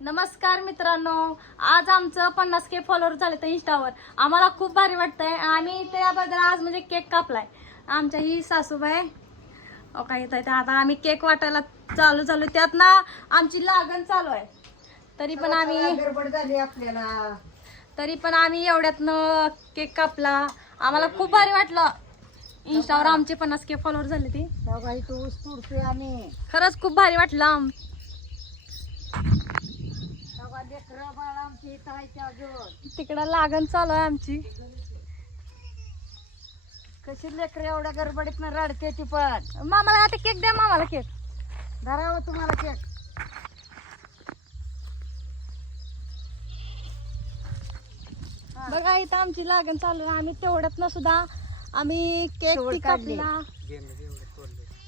नमस्कार मित्रांनो. आज आमचं पन्नास के फॉलोअर झाले तर इंस्टावर. आम्हाला खूप भारी वाटतंय. आम्ही त्याबद्दल आज म्हणजे केक कापलाय. आमच्या ही सासूबाई. काय येत आहे आता आम्ही केक वाटायला चालू झालो त्यात ना आमची लागण चालू आहे. तरी पण आम्ही गडबड झाली आपल्याला. तरी पण आम्ही एवढ्यातनं केक कापला. आम्हाला खूप भारी वाटलं. इंस्टावर आमचे पन्नास के फॉलोअर झाले ते. खरंच खूप भारी वाटलं. तिकडं लागण चालू आहे आमची. कशी लेकर एवढ्या गडबडीत रडते ती पण? मामाला आता केक द्या मामाला केक. धरावं तुम्हाला केक. बघा इथं आमची लागण चालू आहे. आम्ही तेवढ्यात सुद्धा आम्ही केक काढली.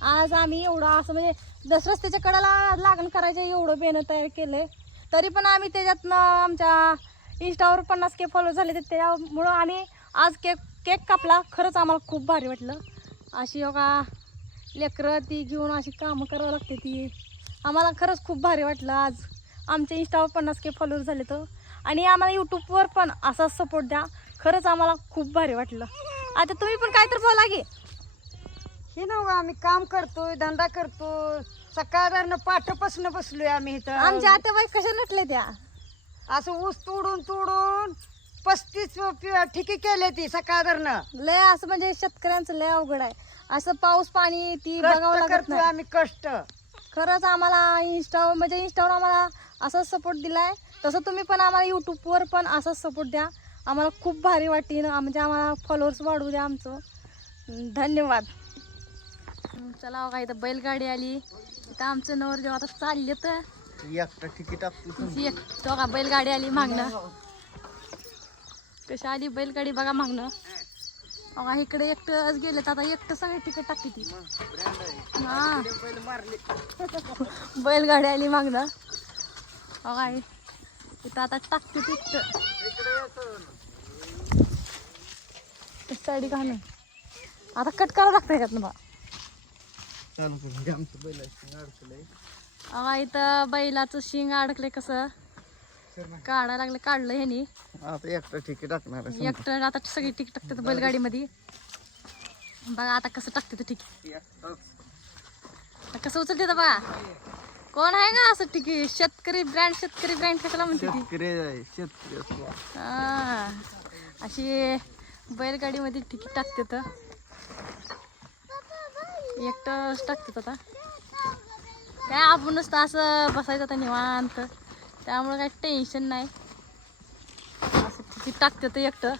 आज आम्ही एवढं असं म्हणजे दस रस्त्याच्या कडेला लागण करायचं एवढं बेनं तयार केलंय. तरी पण आम्ही त्याच्यातनं आमच्या इंस्टावर पन्नास के फॉलो झाले तर त्यामुळं आम्ही आज केक केक कापला. खरंच आम्हाला खूप भारी वाटलं. अशी बघा लेकरं ती घेऊन अशी कामं करावं लागते ती. आम्हाला खरंच खूप भारी वाटलं आज. आमच्या इंस्टावर पन्नास के फॉलोअर झाले तर. आणि आम्हाला यूट्यूबवर पण असाच सपोर्ट द्या. खरंच आम्हाला खूप भारी वाटलं. आता तुम्ही पण काय तर बोला की. हे ना हो, आम्ही काम करतोय धंदा करतोय. सकाळनं पाठपासून बसलोय आम्ही इथं. आमच्या आत्याबाई कशा नटले त्या? असं ऊस तोडून तोडून पस्तीस ठिकी केले ती सकाळनं लय असं म्हणजे शेतकऱ्यांचं लय अवघड आहे. असं पाऊस पाणी ती बघावं कष्ट लागत करतोय नाही. आम्ही कष्ट. खरंच आम्हाला इंस्टा म्हणजे इंस्टावर आम्हाला असाच सपोर्ट दिलाय. तसं तुम्ही पण आम्हाला यूट्यूबवर पण असाच सपोर्ट द्या. आम्हाला खूप भारी वाटेल म्हणजे आम्हाला फॉलोअर्स वाढू द्या आमचं. धन्यवाद. चला बघा इथं बैलगाडी आली. इथं आमचं नवरदेव आता चालले तर एकटा तिकीट एक तो बघा बैलगाडी आली मागणं कशी आली बैलगाडी बघा मागणं बघा इकडे एकटंच गेले तर आता एकटं सगळे तिकीट टाकते ती. हा. बैलगाडी आली मागणं हे. इथं आता टाकते तिकट साडी घालून. आता कट करावं लागतं का बा चालू करून आमचं बैल अडचलंय बघा इथं बैलाचं शिंग अडकले कसं काढायला लागलं काढलं ह्यानी आता एकटा तिकीट टाकणार आहे. एकटं आता सगळी तिकीट टाकतात बैलगाडीमध्ये बघा आता कसं टाकते ते. आता कसं उचलते तर बघा कोण आहे का असं तिकीट शेतकरी ब्रँड शेतकरी ब्रँड कशाला म्हणते ती शेतकरी आहे शेतकरी असतो. हा. अशी बैलगाडीमध्ये तिकीट टाकते तर एकटंच टाकतात आता. काय आपण नुसतं असं बसायचं आता निवांत. त्यामुळं काही टेन्शन नाही. असं तिकीट टाकते तर एकटं.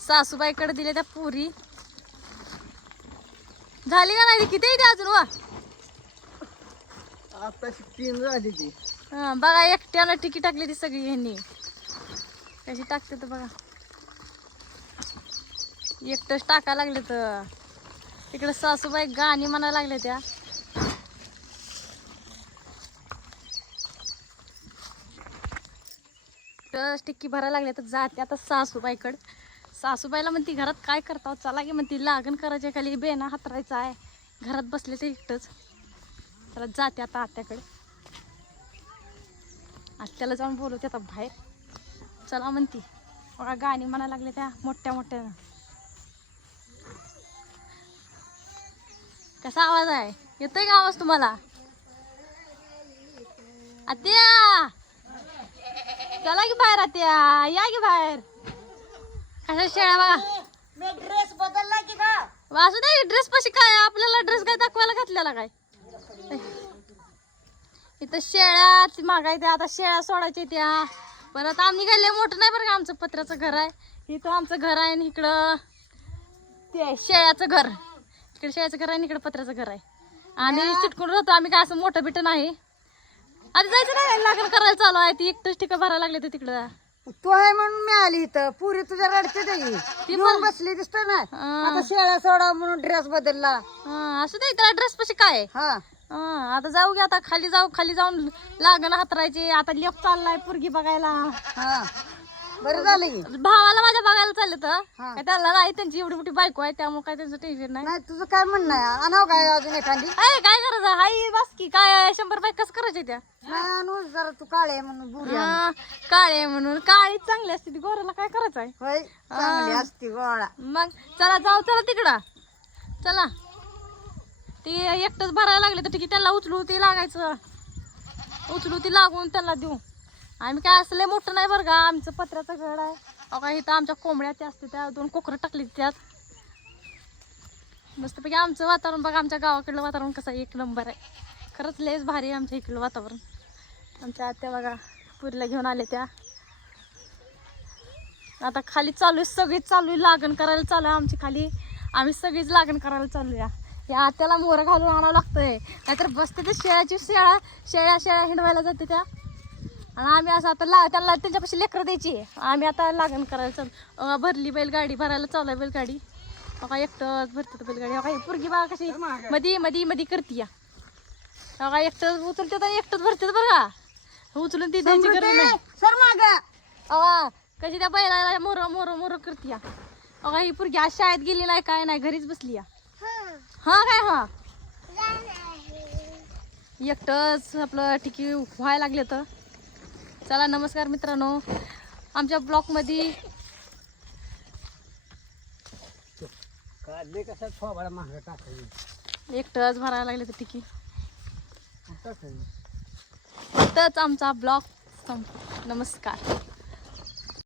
सासूबाईकडे दिले त्या पुरी. झाली का नाही किती येते अजून वा? आताशी तीन झाली ती. हा, बघा एकट्यानं तिकीट टाकली ती सगळी ह्यांनी. कशी टाकते तर बघा. एकटंच टाका लागले तर. तिकडे सासूबाई गाणी म्हणायला लागले त्या. टिक्की भरायला लागल्या तर जाते आता सासूबाईकड. सासूबाईला म्हणती घरात काय करता हो? चला की म्हणती लागण करायच्या खाली बेना हातरायचा आहे. घरात बसले ते एकटंच. त्याला जाते आता आत्याकडे. आत्याला जाऊन बोलवते आता बाहेर. चला म्हणती बघा गाणी म्हणायला लागले त्या मोठ्या मोठ्या कसा आवाज आहे? येतोय का आवाज तुम्हाला? आत्या! चला की बाहेर आत्या. या की बाहेर. कशा शेळ्या बघा? मी ड्रेस बदलला की का वासू दे ड्रेस पाशी काय? आपल्याला ड्रेस काय दाखवायला घातलेला काय? इथं शेळ्या ती मागायच्या आता शेळ्या सोडायच्या त्या परत आम्ही लय मोठं नाही बरं का आमचं पत्र्याचं घर आहे. इथं आमचं घर आहे आणि इकडं ते आहे, शेळ्याचं घर. इकडे शेळ्याचं घर आहे आणि इकडं पत्र्याचं घर आहे. आणि चिटकून राहतो आम्ही काय असं मोठं बिटं नाही. आता जायचं नाही लागलं करायला चालू आहे. ती एकटंच टिकं भरायला लागले ते तिकडं. तू आहे म्हणून मी आली इथं. पुरी तुझ्या रडते ते. ती येऊन बसली दिसत ना. आता शेळ्या सोडा म्हणून ड्रेस बदलला. हा, असं नाही त्याला ड्रेस पाशी काय आहे? हा. हा, आता जाऊ घ्या आता खाली जाऊ खाली जाऊन लागण हातरायचे. आता लेप चाललाय पुरगी बघायला. हा. बरं झालं की. भावाला माझ्या बघायला चाललं तर. काय त्याला नाही त्यांची एवढी मोठी बायको आहे त्यामुळे काय त्यांचं टेन्शन नाही. नाही तुझं काय म्हणणं आहे? आणाव काय अजून एखादी? अय काय करायचं? हाय बस की. काय शंभर बाईक कसं करायचे त्या? नाही आणू जरा तू काळे आहे म्हणून बुरी आण. हा, काळी आहे म्हणून. काळी चांगली असते ती गोऱ्याला काय करायचं आहे? होय चांगली असती गोळा. मग चला जाऊ चला तिकडं. चला. ते एकटंच भरायला लागले तर ठीक त्यांना उचलू ते लागायचं. उचलू ती लागून त्यांना देऊ. आम्ही काय असले मोठं नाही बरं का आमचं पत्र्याचं घर आहे. अहो काय इथं आमच्या कोंबड्या त्या असते त्या दोन कोकरं टाकली त्यात. मस्तपैकी आमचं वातावरण बघा आमच्या गावाकडलं वातावरण कसं आहे, एक नंबर आहे. खरंच लयच भारी आहे आमच्या इकडलं वातावरण. आमच्या आत्या बघा पुरीला घेऊन आले त्या. आता खाली चालू आहे सगळीच चालू आहे लागण करायला चालू आहे आमची खाली. आम्ही सगळीच लागण करायला चालू या या आत्याला मोरं घालून आणावं लागतंय. नाहीतर बसते ते शेळ्याची शेळा शेळ्या शेळ्या हिंडवायला जाते त्या. आणि आम्ही असं आता ला त्याला त्यांच्यापाशी लेकरं द्यायची आम्ही आता लागण करायला चालू भरली बैलगाडी भरायला चालू आहे बैलगाडी. बघा एकटंच भरते बैलगाडी. बघा ही पोरगी बघा कशी मधी मधी मधी करते या. बघा एकटंच उचलते तर एकटंच भरते बरं का. उचलून ती द्यायची गरज नाही. सर माग. अवा कशी त्या बैलाला मोर मोर मोर करते या. अगा ही पोरगी आज शाळेत गेली नाही काय नाही घरीच बसली या. हा काय हा? एकटंच आपलं ठिकी व्हायला लागले तर चला नमस्कार मित्रांनो. आमच्या ब्लॉकमध्ये काढले कसा थोबाडा महाग टाकायची एकटंच भरायला लागले तर टाकायची एकटंच आमचा ब्लॉक संप नमस्कार.